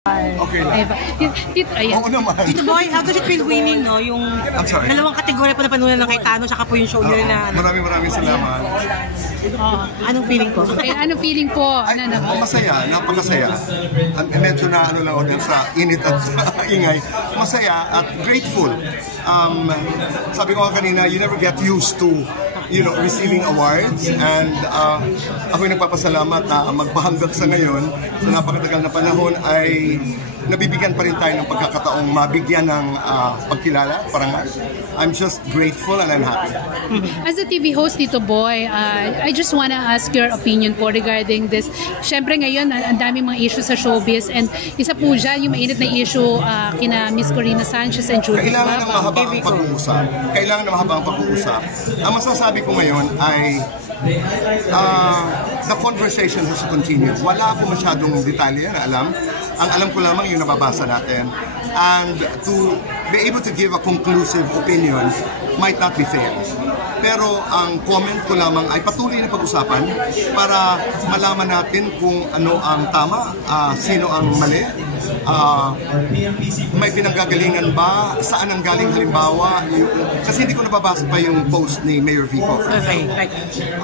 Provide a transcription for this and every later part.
Okay lang. Oo naman. Tito Boy, how does it feel winning, no? Yung dalawang kategorya po na panunan ng Cayetano, saka po yung show nyo na... Maraming salamat. Anong feeling po? Anong feeling po? Masaya, napakasaya. Medyo na ano lang ako sa init at ingay. Masaya at grateful. Sabi ko kanina, you never get used to receiving awards, and ako yung nagpapasalamat na magpahanggang sa ngayon, sa napakatagal na panahon ay nabibigyan pa rin tayo ng pagkakataong mabigyan ng pagkilala, parangal. I'm just grateful and I'm happy. As a TV host, Tito Boy, I just wanna ask your opinion po regarding this. Siyempre ngayon, ang daming mga issues sa showbiz, and isa po dyan, yung mainit na issue kina Miss Corina Sanchez and Julius. Kailangan ng mahaba ang pag-uusap. Kailangan ng mahaba ang pag-uusap. Ang masasabi ko ngayon ay the conversation has to continue. Wala ako masyadong detalye na alam. Ang alam ko lamang yung nababasa natin. And to be able to give a conclusive opinion might not be fair. Pero ang comment ko lamang ay patuloy na pag-usapan para malaman natin kung ano ang tama, sino ang mali, may pinanggagalingan ba, saan ang galing halimbawa. Kasi hindi ko nababasa pa yung post ni Mayor Vico.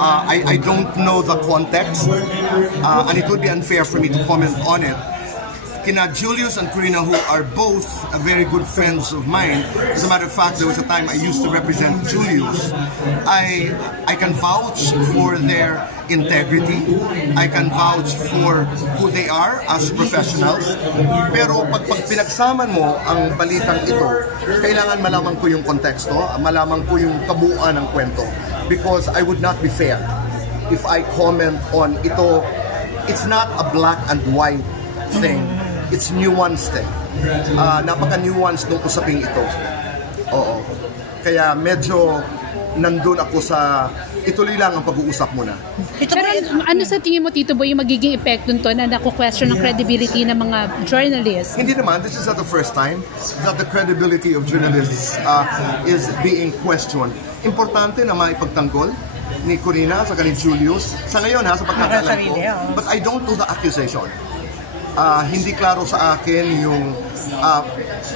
I don't know the context, and it would be unfair for me to comment on it. Kina Julius and Corina, who are both very good friends of mine. As a matter of fact, there was a time I used to represent Julius. I can vouch for their integrity. I can vouch for who they are as professionals. Pero pag pinagsaman mo ang balitang ito, kailangan malaman ko yung konteksto, malaman ko yung kabuuan ng kwento. Because I would not be fair if I comment on ito. It's not a black and white thing. It's nuanced eh. Napaka-nuanced nung usaping ito. Oo. Kaya medyo nandun ako sa ituloy lang ang pag-uusap muna. Pero ano sa tingin mo, Tito Boy, yung magiging epekto nito na naku-question ng credibility ng mga journalists? Hindi naman. This is not the first time that the credibility of journalists is being questioned. Importante na maipagtanggol ni Corina sa ni Julius. Sa ngayon sa pagkakalam ko. But I don't do the accusation. Hindi klaro sa akin yung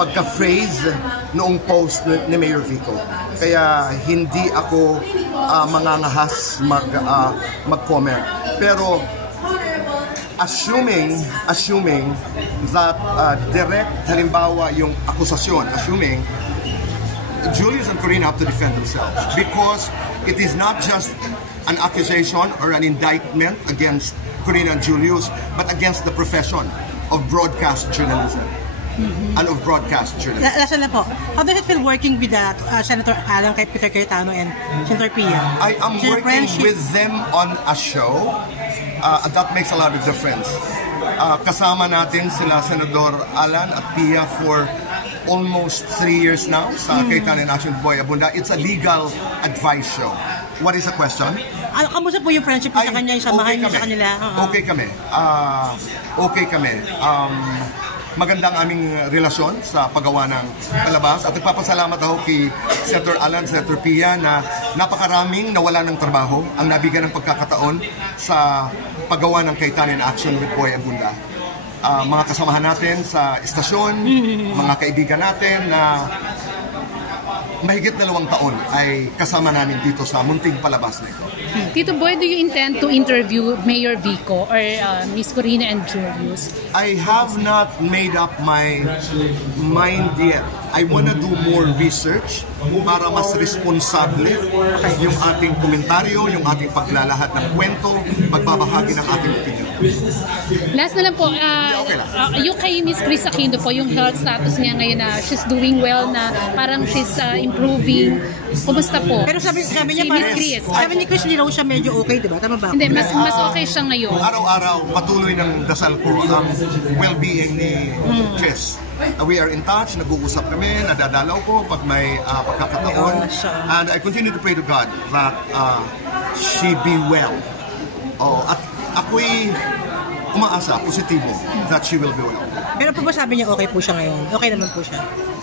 pagka-phrase noong post ni Mayor Vico. Kaya hindi ako mangangahas mag-comment. Pero assuming that direct halimbawa yung akusasyon, assuming Julius and Corina have to defend themselves because it is not just an accusation or an indictment against Corina and Julius, but against the profession of broadcast journalism and of broadcast journalism. Last na po, how does it feel working with Senator Alan, kay Peter Cayetano and Senator Pia? I am working with them on a show. That makes a lot of difference. Kasama natin sila Senador Alan at Pia for almost 3 years now sa Cayetano and Action Boy Abunda. It's a legal advice show. What is the question? Kamusta po yung friendship sa kanya, yung samahan niyo sa kanila? Okay kami. Okay kami. Maganda ang aming relasyon sa paggawa ng palabas. At nagpapasalamat ako kay Senator Alan, Senator Pia na napakaraming nawala ng trabaho ang nabigyan ng pagkakataon sa paggawa ng Cayetano and Action with Boy Abunda. Mga kasamahan natin sa istasyon, mga kaibigan natin na mahigit na 2 taon ay kasama namin dito sa munting palabas na ito. Tito Boy, do you intend to interview Mayor Vico or Miss Corina and Julius? I have not made up my mind yet. I wanna do more research para mas responsable yung ating komentaryo, yung ating paglalahad ng kwento, pagbabahagi ng ating opinion. Last na lang po, yung kay Miss Chris Aquino po, yung health status niya ngayon na she's doing well, na parang she's improving. Kumusta po? Pero sabi niya, sabi ni Chris, hindi raw siya medyo okay, di ba? Tama ba? Hindi, mas okay siya ngayon. Araw-araw, patuloy ng dasal ko ang well-being ni Chris. We are in touch, nag-uusap kami, nadadalaw ko pag may pagkakataon. And I continue to pray to God that she be well. At ako'y umaasa, positibo, that she will be well. Pero po ba sabi niya okay po siya ngayon? Okay naman po siya?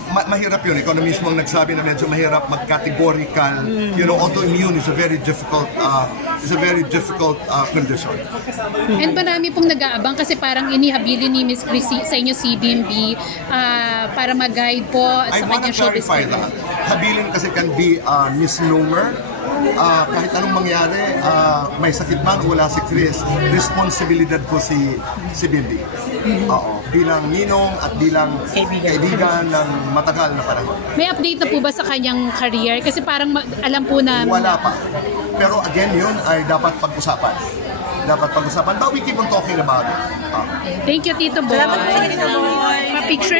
Mahirap yun. Ikaw na mismo ang nagsabi na medyo mahirap mag-categorical. Autoimmune is a very difficult is a very difficult condition. And marami pong nag-aabang kasi parang inihabilin ni Miss Chris sa inyo si BMB para mag-guide po sa kanyang showbiz career. That. Habilin kasi can be a misnomer. Kahit anong mangyari, may sakit man o wala si Chris, responsibilidad po si BMB. Oo, bilang ninong at bilang kaibigan ng matagal na panahon. May update na po ba sa kanyang career? Kasi parang alam po na... Wala pa. Pero again, yun ay dapat pag-usapan. But we keep on talking about it. Thank you, Tito Boy. Salamat po, Tito Boy. Pa-picture.